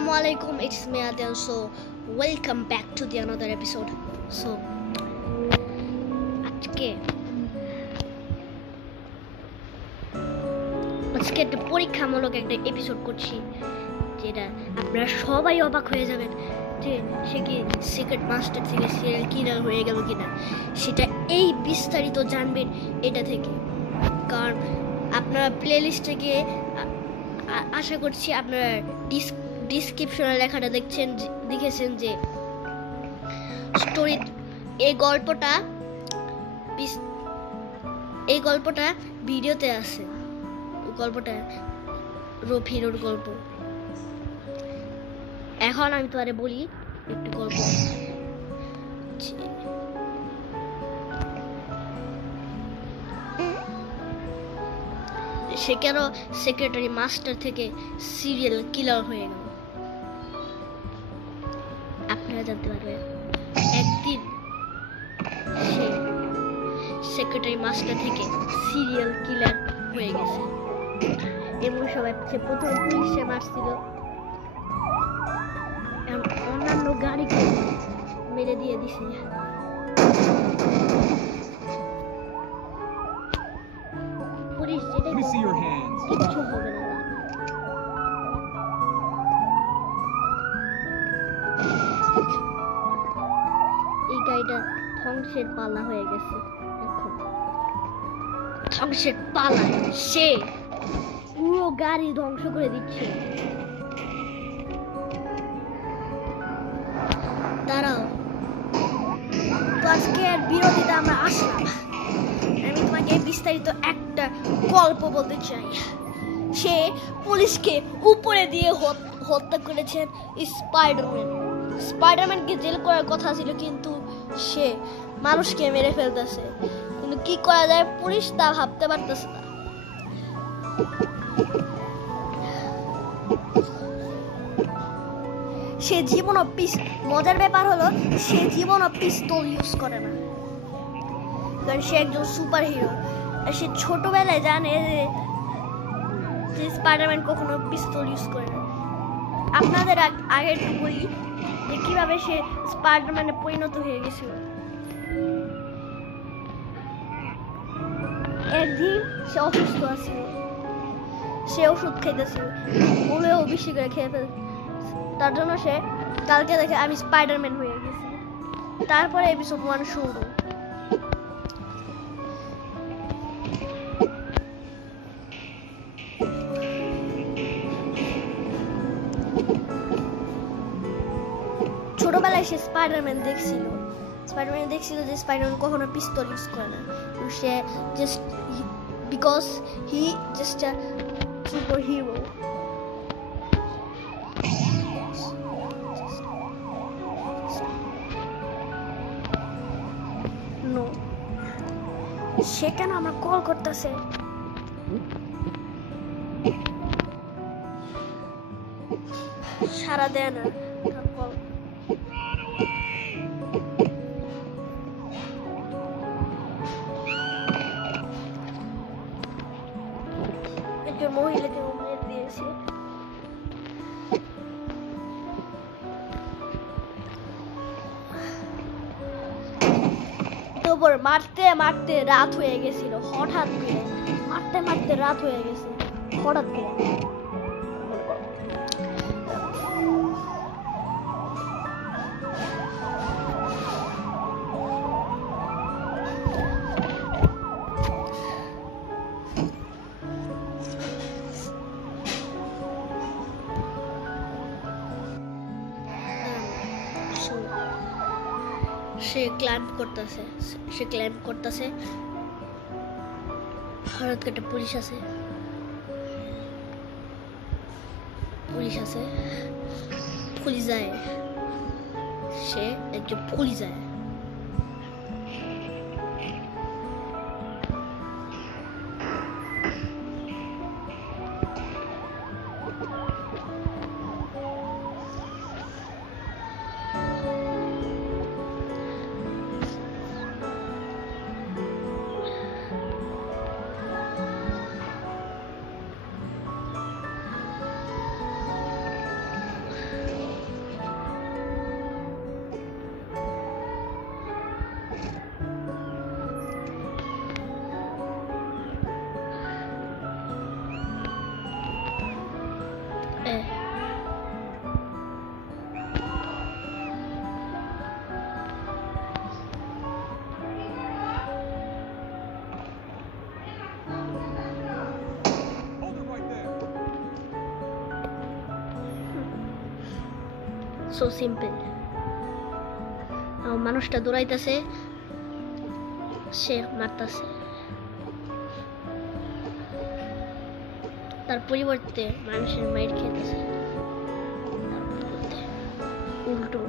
Assalamualaikum, it's me Adel. So welcome back to the another episode. So আজকে একটা পরীক্ষামূলক একটা এপিসোড করছি, যেটা আপনারা সবাই অবাক হয়ে যাবেন যে সে কি সিক্রেট মাস্টার থেকে সিরিয়াল কিলার হয়ে গেল কিনা। সেটা এই বিস্তারিত জানবেন এটা থেকে, কারণ আপনারা প্লেলিস্টে গিয়ে আশা করছি আপনারা ডিসক্রিপশনে লেখাটা দেখেছেন যে স্টোরি এই গল্পটা ভিডিওতে আছে। গল্পটা রূপ হিরোর গল্প। এখন আমি তোমারে বলি একটু গল্প। সে কেন সেক্রেটারি মাস্টার থেকে সিরিয়াল কিলার হয়ে গেল আপনারা জানতে পারবেন। একদিন সে সেক্রেটারি মাস্টার থেকে সিরিয়াল কিলার হয়ে গেছে এবং সবাই সে প্রথম পুলিশে মারছিল, অন্যান্য গাড়িকে মেরে দিয়ে দিছে। পুলিশ যেটা কিচ্ছু হবে না। এই গাড়িটা ধ্বংসের পালা হয়ে গেছে। এখন ধ্বংসের পালা, সে পুরো গাড়ি ধ্বংস করে দিচ্ছে। দাঁড়াও, আজকের বিরতিতে আমরা আসলাম। আমি তোমাকে বিস্তারিত একটা গল্প বলতে চাই। সে পুলিশকে উপরে দিয়ে হত্যা করেছেন স্পাইডারম্যানকে জেল করার কথা ছিল, কিন্তু সে মানুষকে মেরে ফেলতেছে। কিন্তু কি করা যায়, পুলিশ তা ভাবতে পারতেছে না। সে জীবনও মজার ব্যাপার হলো সে জীবনও পিস্তল ইউজ করে না, কারণ সে একজন সুপার হিরো। সে ছোটবেলায় জানে যে স্পাইডারম্যান কখনো পিস্তল ইউজ করে না। আপনাদের আগে একটু বলি যে কিভাবে সে স্পাইডারম্যানে পরিণত হয়ে গেছিল। একদিন সে অসুস্থ আছিল, সে ওষুধ খাইতেছিল, বলেও বেশি করে খেয়ে ফেল। তার জন্য সে কালকে দেখে আমি স্পাইডারম্যান হয়ে গেছি। তারপরে এপিসোড 1 শুরু। ছোটবেলায় সে স্পাইডারম্যান দেখছিল যে স্পাইডারম্যান কখনো পিস্তল ইউজ করে না। সে just because he just a superhero. সে কেন আমার কল করতেছে? সারা দেয় না কল। একজন মহিলাকে মেরে দিয়েছে। মারতে মারতে রাত হয়ে গেছিল। হঠাৎ করে মারতে রাত হয়ে গেছে হঠাৎ করে। সে ক্লাইম্ব করতেছে। হঠাৎ করে পুলিশ আছে। পুলিশ যায়, সে একজন পুলিশ যায়। So simple. মানুষটা দৌড়াইতেছে, সে মারতেছে, তার পরিবর্তে মানুষের মাইর খেতেছে। উল্টো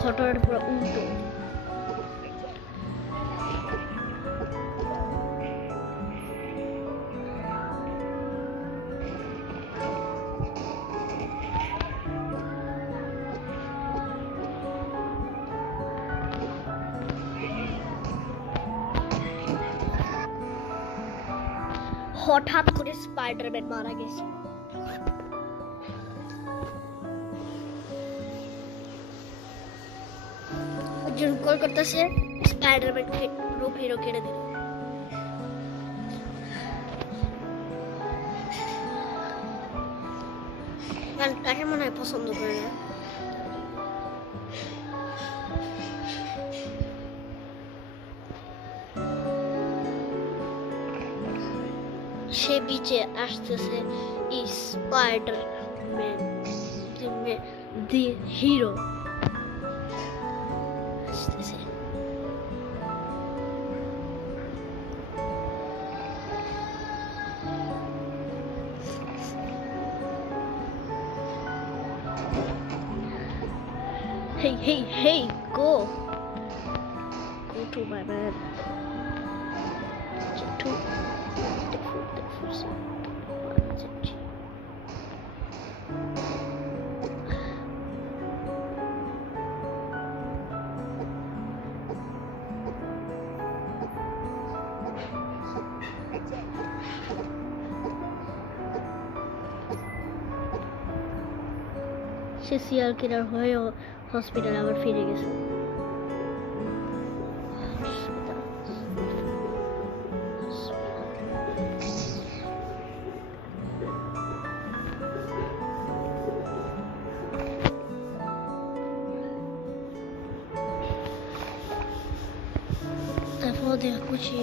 ঘটনার পুরো উল্টো। হঠাৎ করে স্পাইডারম্যান মারা গেছে। একজন কল করতেছে, স্পাইডারম্যান হিরো কেড়ে দিল। তাকে মনে হয় পছন্দ করে না। সে বিচে আসতেছে স্পাইডারম্যান দি হিরো আসতেছে। Hey, go to my man. Say serial killer হয়েও হসপিটালে আবার ফিরে গেছে। তারপর দেখছি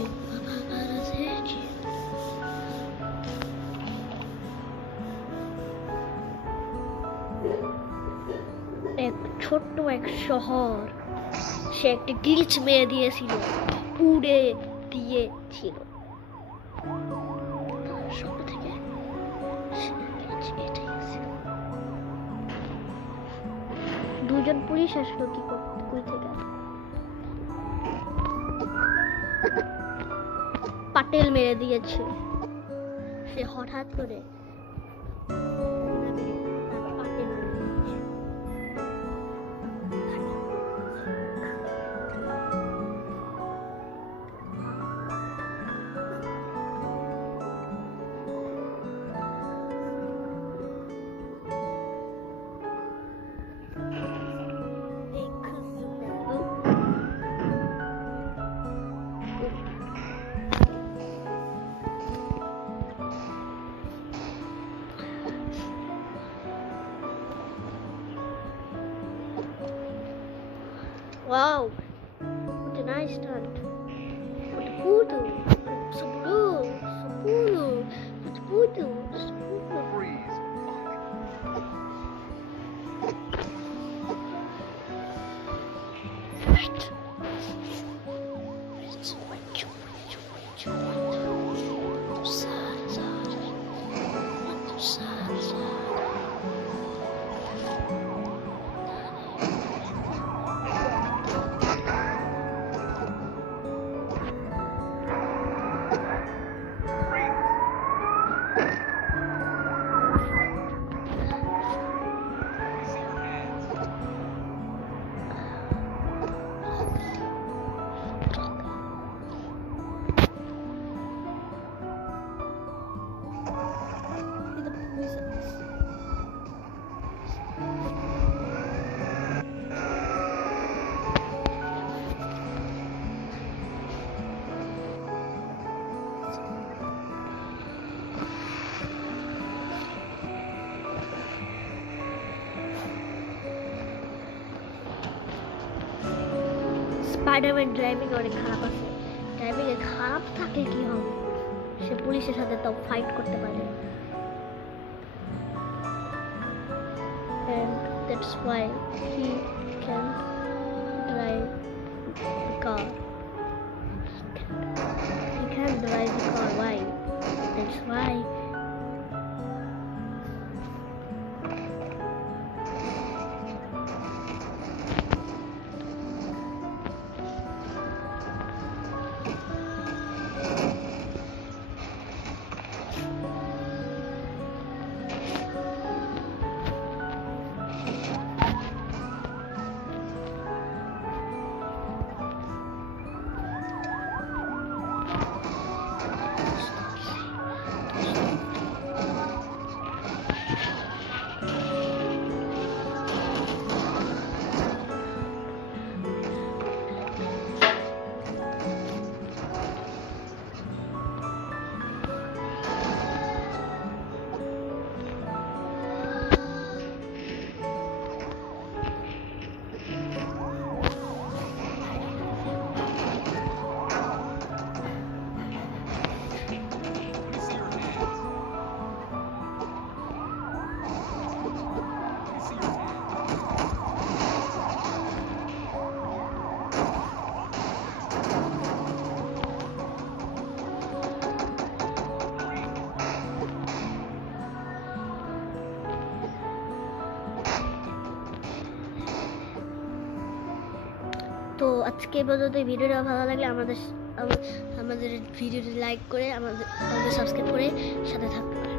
ছোট্ট এক শহর, সে একটি গ্লিচ মেরে দিয়েছিল, উড়ে দিয়েছিল। দুজন পুলিশ আসলো কি কই থেকে, পাটেল মেরে দিয়েছে। সে হঠাৎ করে wow, what a nice stunt. What a voodoo. So blue, so voodoo. What voodoo, so voodoo. Freeze. Right. It's what you want. Spiderman driving অনেক খারাপ আছে। ড্রাইভিং এ খারাপ থাকলে কি হবে, সে পুলিশের সাথে তাও ফাইট করতে পারে। That's why he can drive the car. He can drive the car. Why? That's why. তো আজকে পর্যন্ত ভিডিওটা ভালো লাগলে আমাদের ভিডিওটি লাইক করে আমাদের সাবস্ক্রাইব করে সাথে থাকবেন।